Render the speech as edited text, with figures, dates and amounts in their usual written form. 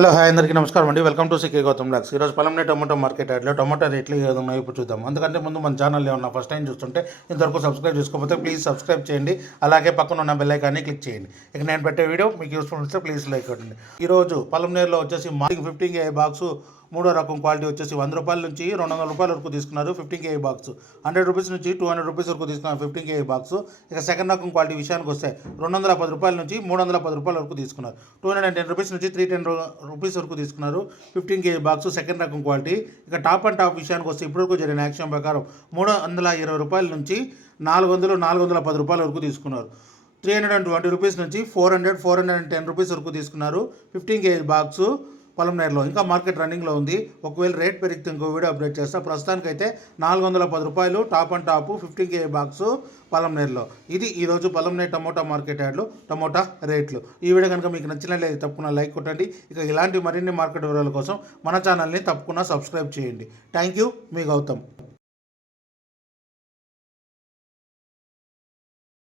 Hello hi అందరికీ నమస్కారం అండి. Welcome to CK Gautam blogs. ఈరోజు పలంనే టొమాటో మార్కెట్ యాడ్లో టొమాటో రేట్లు ఏ విధంగా ఇప్పుడు చూద్దాం. అందుకంటే ముందు మన ఛానల్ ఏమన్నా ఫస్ట్ టైం చూస్తుంటే ఇంతవరకు సబ్స్క్రైబ్ చేసుకోకపోతే ప్లీజ్ సబ్స్క్రైబ్ చేయండి. అలాగే పక్కన ఉన్న బెల్ ఐకాన్ని క్లిక్ చేయండి. ఇక నేను పెట్టే వీడియో మీకు యూస్ఫుల్ వస్తే ప్లీజ్ లైక్ కొట్టండి. ఈరోజు పలంనేరులో వచ్చేసి మార్నింగ్ 15 కేజీ బాక్సు మూడో రకం క్వాలిటీ వచ్చేసి 100 రూపాయల నుంచి 200 రూపాయల వరకు తీసుకున్నారు. 15 కేజీ బాక్స్ 100 రూపీస్ నుంచి 200 రూపీస్ వరకు తీసుకున్నారు 15 కేజీ బాక్స్. ఇక సెకండ్ రకం క్వాలిటీ విషయానికి వస్తే 210 రూపాయల నుంచి 310 రూపాయల వరకు తీసుకున్నారు. 210 రూపీస్ నుంచి 310 రూపీస్ వరకు తీసుకున్నారు 15 కేజీ బాక్స్ సెకండ్ రకం క్వాలిటీ. ఇక టాప్ అండ్ టాప్ విషయానికి వస్తే ఇప్పటివరకు జరిగిన యాక్షన్ ప్రకారం 320 రూపాయల నుంచి 410 రూపాయల వరకు తీసుకున్నారు. 320 రూపీస్ నుంచి 410 రూపీస్ వరకు తీసుకున్నారు 15 కేజీ బాక్స్ పలంనేరులో. ఇంకా మార్కెట్ రన్నింగ్లో ఉంది. ఒకవేళ రేట్ పెరిగితే ఇంకో వీడియో అప్డేట్ చేస్తా. ప్రస్తుతానికైతే 410 రూపాయలు top and top 15 KG box పలంనేరులో. ఇది ఈరోజు పలంనేరు టమోటా మార్కెట్ యాడ్లు టమోటా రేట్లు. ఈ వీడియో కనుక మీకు నచ్చినట్లయితే తప్పకుండా లైక్ కొట్టండి. ఇక ఇలాంటి మరిన్ని మార్కెట్ వివరాల కోసం మన ఛానల్ని తప్పకుండా సబ్స్క్రైబ్ చేయండి. థ్యాంక్ యూ, మీ గౌతమ్.